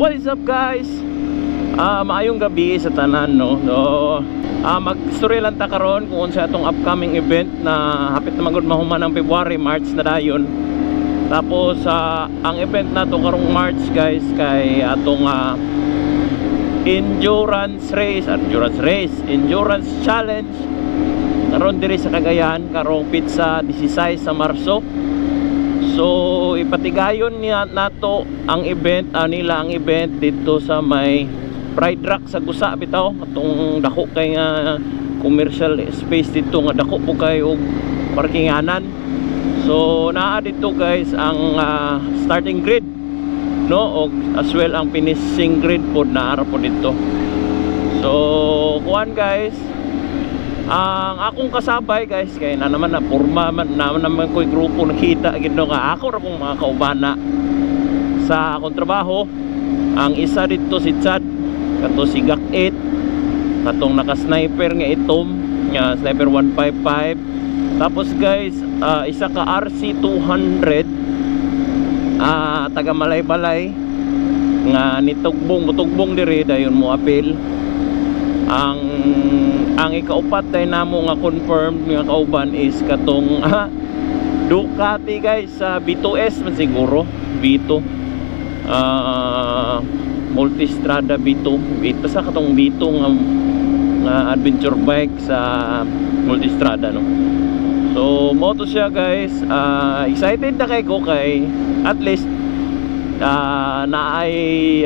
What is up guys? Maayong gabi sa tanan no. So, mag-story lang ta karon kung sa atong upcoming event na hapit na magud mahuman ng February, March na dayon. Tapos ang event nato karong March guys kay atong endurance challenge karon diri sa Cagayan karong pizza 16 sa Marso. So ipatigayon niya nato ang event nila ang event dito sa may Pride Rock sa Gusa bitaw atong dako kay nga commercial space dito nga dako po kay og parkinganan. So naa dito guys ang starting grid no og as well ang finishing grid pod naara po dito. So kuan guys, ang akong kasabay guys kay na naman na porma naman ko'y grupo nakita gino nga ako ra pong mga kaubana sa akong trabaho. Ang isa dito si Chad kato si Gak 8 katong naka sniper nga itom nga sniper 155. Tapos guys isa ka RC 200 taga Malay-Balay nga mutugbong diri dayon mo apil. Ang ikaupat tayo namo nga confirmed nga kauban is katong Ducati guys sa B2S man siguro B2 Multistrada B2 sa katong B2 nga adventure bike sa Multistrada no. So moto siya guys, excited na kay ko kay at least naay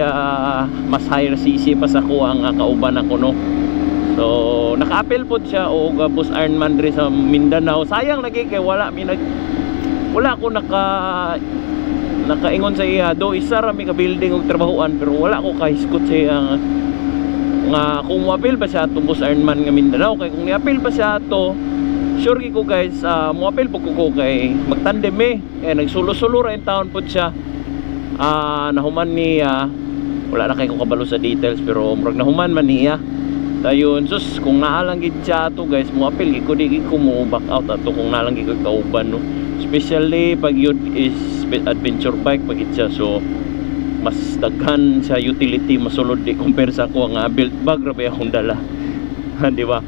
mas higher CC pa sa ko ang kauban ako no. So naka-appeal po siya o Bus Ironman diri sa Mindanao. Sayang lagi kay wala ko nakaingon sa iya do isa ra mi ka building og trabahoan pero wala ko kahiskot sa iya nga kung mo-appeal pa siya ato Bus Ironman nga Mindanao. Kay kung ni-appeal pa siya ato sure ko guys mo-appeal po ko kay magtandem kay nagsulo-sulo ra in town po siya. Nahuman niya wala na kay ko kabalo sa details pero murag nahuman man niya dayon. Sus kung naalang gid siya to guys mo apil ko di ko mo back out ato kung naalang gid ko kauban no, especially pag yun is adventure bike pag siya. So mas daghan sa utility masulod di compare sa ako nga built bag ra ba akong dala di ba?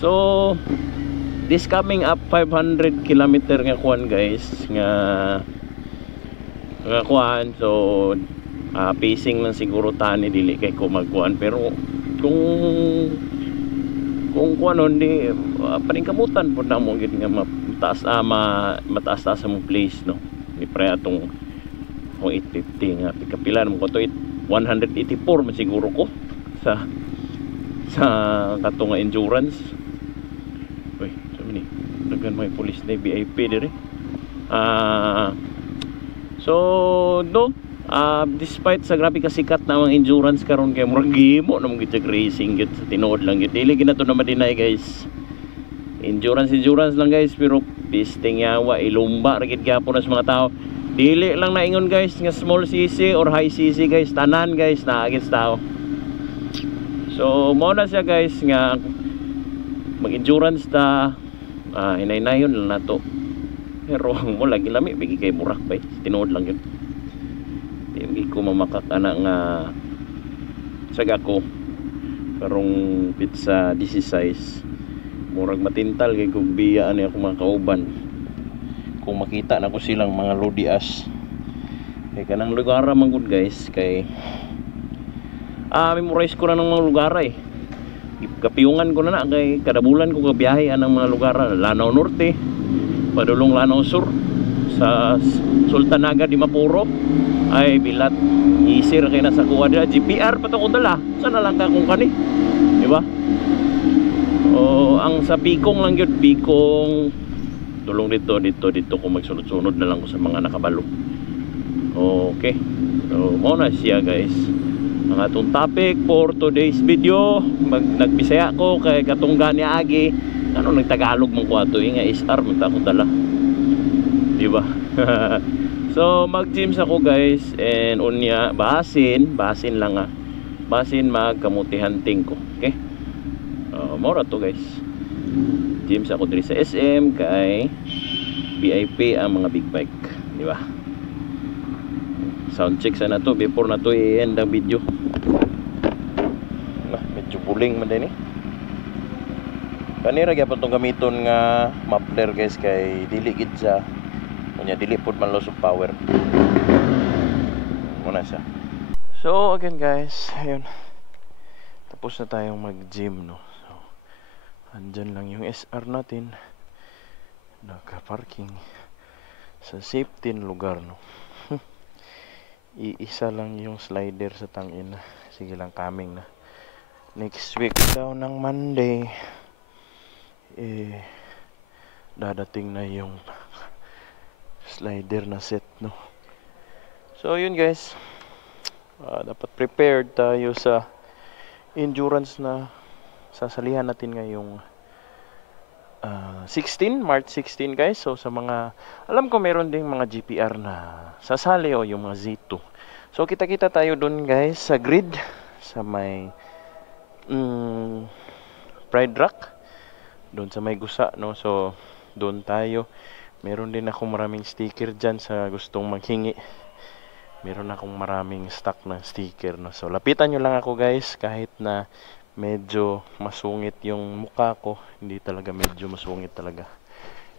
So this coming up 500 kilometer nga kuan guys nga kuan. So pacing lang siguro tani dili kay ko magkuan pero kung kuan di paningkamutan po na mo gid nga mataas sa mong place no. Ni pre atong 850 nga pikapilan mo ko to 184 man siguro ko sa kato nga endurance. Uy sabi ni daghan may police na VIP dire. So no despite sa grabe kasikat na ang endurance karon kay murag gimo na mong gid racing gid sa tinuod lang gid dili ginato na madinay guys. Endurance lang guys pero pisting yawa ilumba ra gid gyapon sa mga tao. Dili lang naingon guys nga small cc or high cc guys, tanan guys na against tao. So mo na siya guys nga mag endurance ta hinay-nayon lang nato pero mo lagi lami bigi kay murak pa tinuod lang yun. Hindi ko mamakak ana nga saga ko karong pizza 16 murag matintal kay kung biya ani ako mga kauban kung makita na ko silang mga lodias kay kanang lugar man gud guys kay memorize ko na ng mga lugar kapiyungan ko na kay kada bulan ko gabiyahe anang mga lugar. Lanao Norte, padulong Lanao Sur, sa Sultanaga di Mapuro ay bilat isir kay nasa kuha dira GPR pa to ko dala sana lang ka kung kani di ba? O ang sa Bicong lang yun, Bicong tulong dito ko magsunod-sunod na lang ko sa mga nakabalo. Okay, so mo na siya guys ang atong topic for today's video. Nagbisaya ko kay katungga ni Agi ano nagtagalog mong kwato nga SR magta ko dala di ba? So mag-gym ako guys and unya basin lang basin magkamuti hunting ko. Okay, mora to guys gym ako diri sa SM kay VIP ang mga big bike di ba? Sound check sana to before na to i-end ang video. Medyo buling man din eh. Kanira gyapon tong gamiton nga muffler guys kay dili gid siya kunya dili pud man loss of power. Muna siya. So again guys, ayun. Tapos na tayong mag-gym no. So andyan lang yung SR natin. Naka-parking sa safety na lugar no. Iisa lang yung slider sa tangin. Sige lang, coming na. Next week daw ng Monday dadating na yung slider na set no. So yun guys, dapat prepared tayo sa endurance na sasalihan natin ngayong March 16 guys. So sa mga, alam ko meron ding mga GPR na sasali o yung mga Z2. So kita-kita tayo dun guys sa grid sa may Pride Rock doon sa may Gusa no. So doon tayo. Meron din akong maraming sticker dyan sa gustong maghingi. Meron akong maraming stock ng sticker no. So lapitan nyo lang ako guys, kahit na medyo masungit yung mukha ko. Hindi talaga, medyo masungit talaga.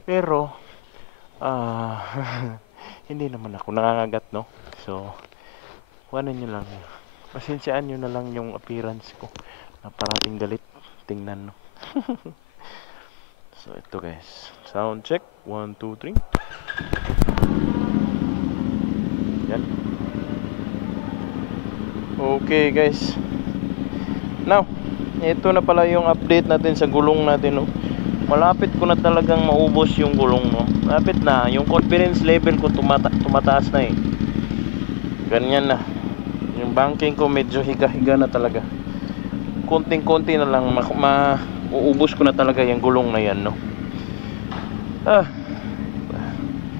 Pero hindi naman ako nangangagat no. So kuhanin nyo lang, pasensyaan nyo na lang yung appearance ko na parating galit tingnan no. So ito guys, sound check 1, 2, 3. Yan. Okay guys, now ito na pala yung update natin sa gulong natin no. Malapit ko na talagang maubos yung gulong no. Malapit na, yung confidence level ko tumataas na eh. Ganyan na. Yung banking ko medyo higa-higa na talaga. Konting-konti na lang uubos ko na talaga yung gulong na yan no.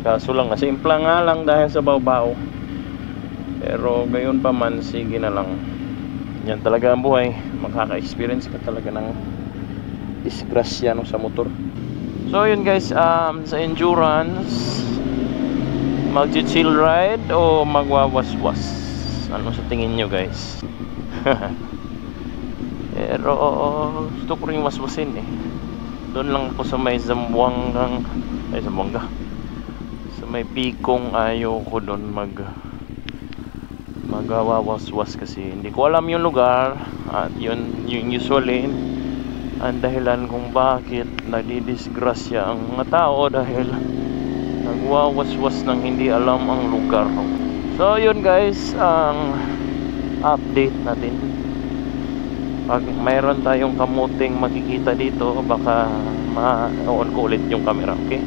Kaso lang, simple nga lang dahil sa baw-baw. Pero gayon pa man, sige na lang. Yan talaga ang buhay. Makaka-experience ka talaga ng disgrasya no, sa motor. So yun guys, sa endurance, mag-chill ride o magwawaswas? Ano sa tingin nyo guys? Pero gusto ko rin waswasin eh. Doon lang ako sa may Zamboanga, sa may Pikong, ayaw ko doon magwawaswas kasi hindi ko alam yung lugar. At yun yung usually ang dahilan kung bakit nadidisgrasya ang mga tao, dahil nagwawaswas ng hindi alam ang lugar. So yun guys, ang update natin. Pag mayroon tayong kamuting makikita dito, baka ma-on ko ulit yung camera, okay?